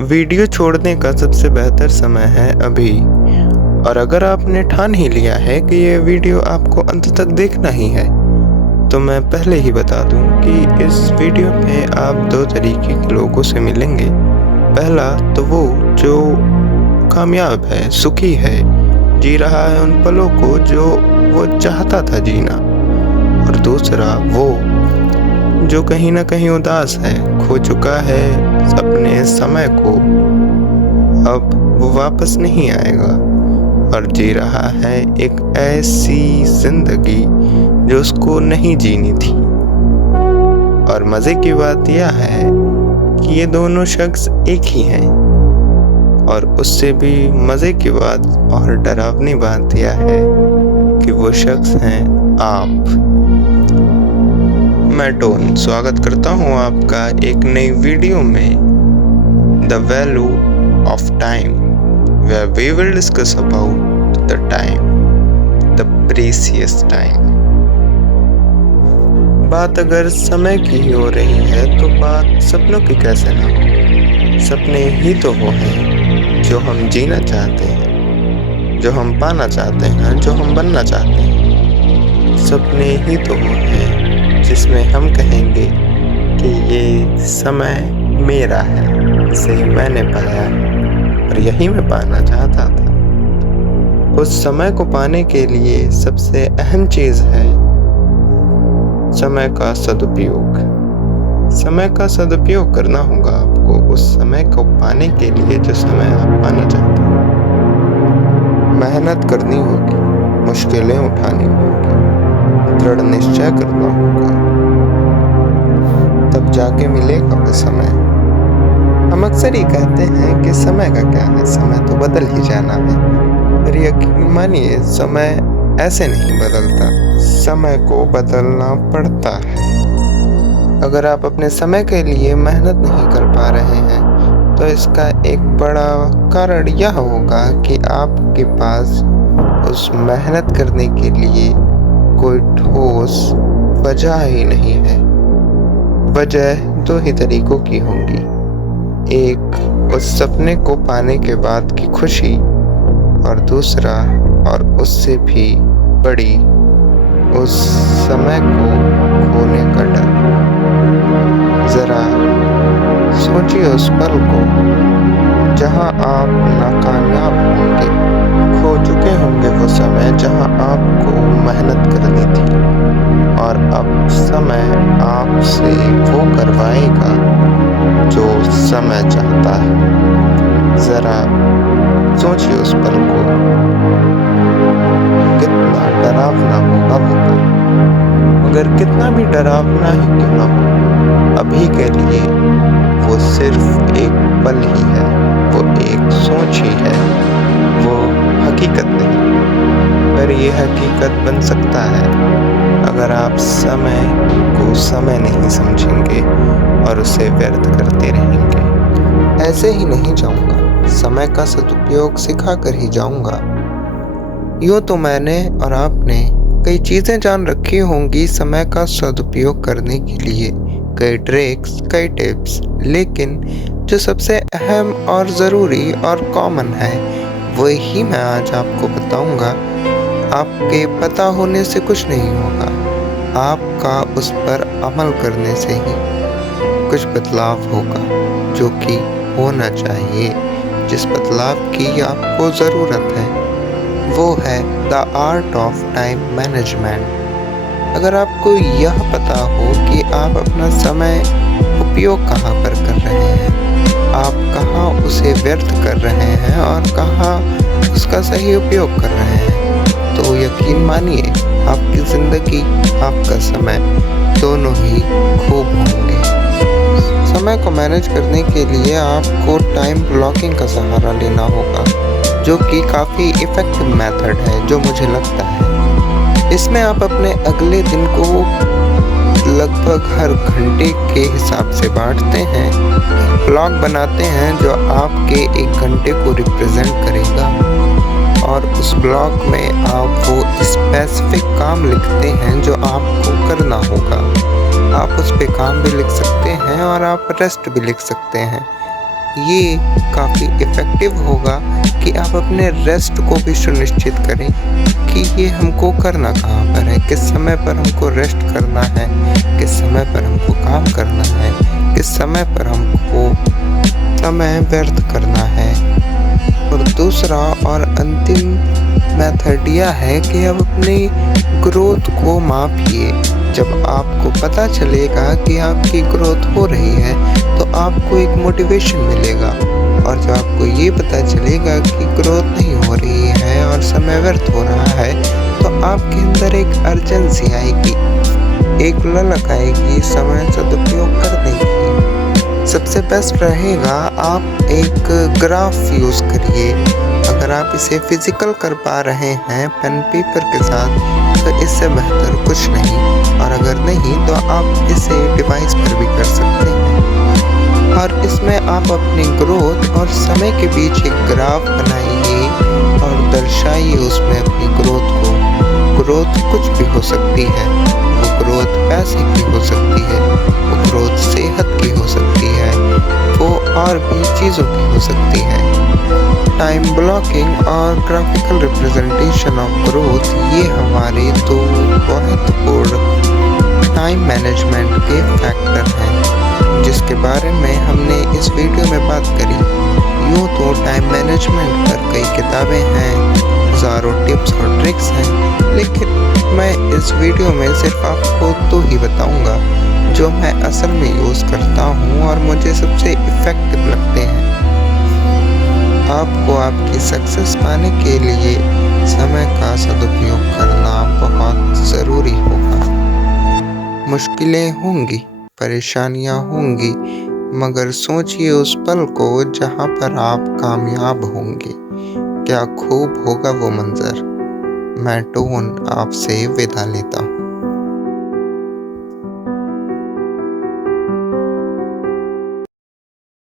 Video छोड़ने का सबसे बेहतर समय है अभी। और अगर आपने ठान ही लिया है कि ये वीडियो आपको अंत तक देखना ही है, तो मैं पहले ही बता दूं कि इस वीडियो पे आप दो तरीके के लोगों से मिलेंगे। पहला तो वो जो कामयाब है, सुखी है, जी रहा है उन पलों को जो वो चाहता था जीना। और दूसरा वो जो कहीं ना कहीं उदास है, खो चुका है अपने समय को, अब वो वापस नहीं आएगा और जी रहा है एक ऐसी जिंदगी जो उसको नहीं जीनी थी। और मज़े की बात यह है कि ये दोनों शख्स एक ही हैं। और उससे भी मज़े की बात और डरावनी बात यह है कि वो शख्स हैं आप। मैं टोन स्वागत करता हूँ आपका एक नई वीडियो में, the value of time, where we will discuss about the time, the precious time। बात अगर समय की ही हो रही है तो बात सपनों की कैसे ना हो। सपने ही तो वो हैं जो हम जीना चाहते हैं, जो हम पाना चाहते हैं, जो हम बनना चाहते हैं। सपने ही तो वो हैं जिसमें हम कहेंगे कि ये समय मेरा है, इसे मैंने पाया है और यही मैं पाना चाहता था। उस समय को पाने के लिए सबसे अहम चीज़ है समय का सदुपयोग। समय का सदुपयोग करना होगा आपको उस समय को पाने के लिए जो समय आप पाना चाहते हैं। मेहनत करनी होगी, मुश्किलें उठानी होगी, दृढ़ निश्चय करना होगा, तब जाके मिलेगा वो समय। हम अक्सर ही कहते हैं कि समय का क्या है, समय तो बदल ही जाना है। पर यकीन मानिए समय ऐसे नहीं बदलता, समय को बदलना पड़ता है। अगर आप अपने समय के लिए मेहनत नहीं कर पा रहे हैं तो इसका एक बड़ा कारण यह होगा कि आपके पास उस मेहनत करने के लिए कोई ठोस वजह ही नहीं है। वजह दो ही तरीकों की होंगी, एक उस सपने को पाने के बाद की खुशी और दूसरा और उससे भी बड़ी उस समय को खोने का डर। जरा सोचिए उस पल को जहां आप नाकामयाब होंगे, खो चुके होंगे वो समय जहां आपको मेहनत करनी थी और अब समय आपसे वो करवाएगा जो समय चाहता है। जरा सोचिए उस पल को, कितना डरावना होगा वो पल। मगर कितना भी डरावना ही क्यों ना हो, अभी के लिए वो सिर्फ एक पल ही है, वो एक सोच ही है, वो हकीकत नहीं। पर ये हकीकत बन सकता है अगर आप समय को समय नहीं समझेंगे और उसे व्यर्थ करते रहेंगे। ऐसे ही नहीं जाऊंगा, समय का सदुपयोग सिखा कर ही जाऊंगा। यूँ तो मैंने और आपने कई चीज़ें जान रखी होंगी समय का सदुपयोग करने के लिए, कई ट्रिक्स, कई टिप्स, लेकिन जो सबसे अहम और ज़रूरी और कॉमन है वही मैं आज आपको बताऊंगा। आपके पता होने से कुछ नहीं होगा, आपका उस पर अमल करने से ही कुछ बदलाव होगा जो कि होना चाहिए। जिस बदलाव की आपको ज़रूरत है वो है the art of time management. अगर आपको यह पता हो कि आप अपना समय उपयोग कहाँ पर कर रहे हैं, आप कहाँ उसे व्यर्थ कर रहे हैं और कहाँ उसका सही उपयोग कर रहे हैं, तो यकीन मानिए आपकी ज़िंदगी, आपका समय दोनों ही खूब होंगे। समय को मैनेज करने के लिए आपको टाइम ब्लॉकिंग का सहारा लेना होगा, जो कि काफ़ी इफ़ेक्टिव मेथड है जो मुझे लगता है। इसमें आप अपने अगले दिन को लगभग हर घंटे के हिसाब से बांटते हैं, ब्लॉक बनाते हैं जो आपके एक घंटे को रिप्रेजेंट करेगा और उस ब्लॉक में आप वो स्पेसिफिक काम लिखते हैं जो आपको करना होगा। आप उस पे काम भी लिख सकते हैं और आप रेस्ट भी लिख सकते हैं। ये काफ़ी इफ़ेक्टिव होगा कि आप अपने रेस्ट को भी सुनिश्चित करें कि ये हमको करना कहाँ पर है, किस समय पर हमको रेस्ट करना है, किस समय पर हमको काम करना है, किस समय पर हमको समय व्यर्थ करना है। और दूसरा और अंतिम मेथड यह है कि आप अपनी ग्रोथ को मापिए। जब आपको पता चलेगा कि आपकी ग्रोथ हो रही है तो आपको एक मोटिवेशन मिलेगा, और जब आपको ये पता चलेगा कि ग्रोथ नहीं हो रही है और समय व्यर्थ हो रहा है तो आपके अंदर एक अर्जेंसी आएगी, एक ललक आएगी समय सदुपयोग करने की। सबसे बेस्ट रहेगा आप एक ग्राफ यूज़ करिए। अगर आप इसे फिजिकल कर पा रहे हैं पेन पेपर के साथ तो इससे बेहतर कुछ नहीं, और अगर नहीं तो आप इसे डिवाइस पर भी कर सकते हैं। और इसमें आप अपनी ग्रोथ और समय के बीच एक ग्राफ बनाइए और दर्शाइए उसमें अपनी ग्रोथ को। ग्रोथ कुछ भी हो सकती है, वो ग्रोथ पैसे की हो सकती है, वो ग्रोथ सेहत की हो सकती है, वो और भी चीज़ों की हो सकती है। टाइम ब्लॉकिंग और ग्राफिकल रिप्रेजेंटेशन ऑफ ग्रोथ ये हमारे दो महत्वपूर्ण टाइम मैनेजमेंट के फैक्टर हैं जिसके बारे में हमने इस वीडियो में बात करी। यूँ तो टाइम मैनेजमेंट पर कई किताबें हैं, हज़ारों टिप्स और ट्रिक्स हैं, लेकिन मैं इस वीडियो में सिर्फ आपको दो ही बताऊंगा जो मैं असल में यूज़ करता हूँ और मुझे सबसे इफ़ेक्टिव लगते हैं। आपको आपकी सक्सेस पाने के लिए समय का सदुपयोग करना बहुत ज़रूरी होगा। मुश्किलें होंगी, परेशानियाँ होंगी, मगर सोचिए उस पल को जहाँ पर आप कामयाब होंगे। क्या खूब होगा वो मंज़र। मैं टोन आपसे विदा लेता हूँ।